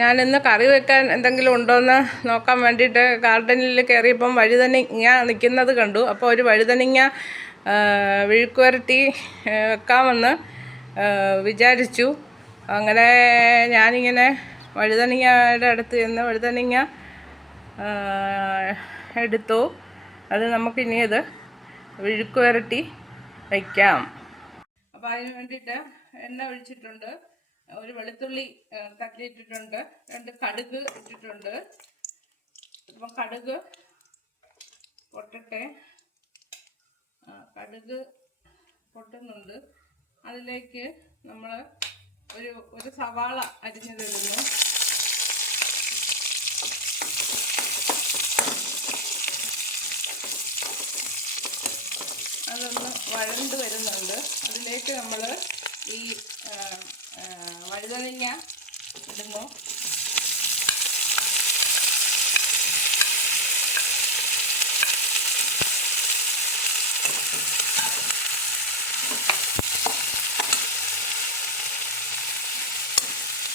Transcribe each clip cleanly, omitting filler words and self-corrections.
ഞാനിന്ന് കറി വെക്കാൻ എന്തെങ്കിലും ഉണ്ടോയെന്ന് നോക്കാൻ വേണ്ടിയിട്ട് ഗാർഡനിൽ കയറിയപ്പം വഴുതനങ്ങ നിൽക്കുന്നത് കണ്ടു. അപ്പോൾ ഒരു വഴുതനങ്ങ വിഴുക്കുവരട്ടി വെക്കാമെന്ന് വിചാരിച്ചു. അങ്ങനെ ഞാനിങ്ങനെ വഴുതനങ്ങയുടെ അടുത്ത് ചെന്ന് വഴുതനങ്ങ എടുത്തു. അത് നമുക്കിനി അത് വിഴുക്കുവരട്ടി വയ്ക്കാം. അപ്പോൾ അതിന് വേണ്ടിയിട്ട് എണ്ണ ഒഴിച്ചിട്ടുണ്ട്, ഒരു വെളുത്തുള്ളി തട്ടിയിട്ടിട്ടുണ്ട്, 2 കടുക് ഇട്ടിട്ടുണ്ട്. അപ്പം കടുക് പൊട്ടട്ടെ. കടുക് പൊട്ടുന്നുണ്ട്. അതിലേക്ക് നമ്മൾ ഒരു സവാള അരിഞ്ഞതിടുന്നു. അതൊന്ന് വഴണ്ട് വരുന്നുണ്ട്. അതിലേക്ക് നമ്മൾ ഈ വഴുതനങ്ങ ഇടുന്നു.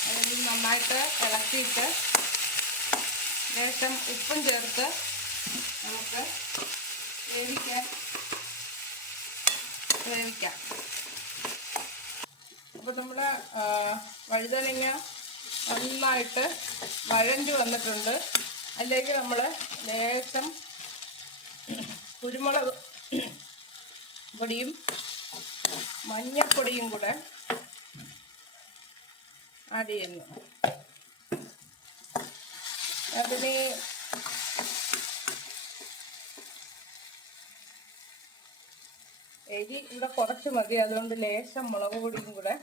അതിൽ നന്നായിട്ട് ഇളക്കിയിട്ട് ലേശം ഉപ്പും ചേർത്ത് നമുക്ക് വേവിക്കാം. അപ്പോൾ നമ്മുടെ വഴുതനങ്ങ നന്നായിട്ട് വഴണ്ടി വന്നിട്ടുണ്ട്. അതിലേക്ക് നമ്മൾ ലേശം കുരുമുളക് പൊടിയും മഞ്ഞൾപ്പൊടിയും കൂടെ ആഡ് ചെയ്യുന്നു. അതിന് എരി ഇവിടെ കുറച്ച് മതി, അതുകൊണ്ട് ലേശം മുളക് പൊടിയും കൂടെ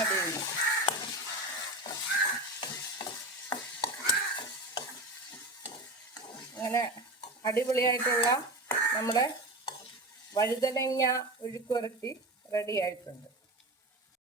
ആഡ് ചെയ്യുന്നു. അങ്ങനെ അടിപൊളിയായിട്ടുള്ള നമ്മുടെ വഴുതനങ്ങ വിഴുക്കുവരട്ടി റെഡി ആയിട്ടുണ്ട്.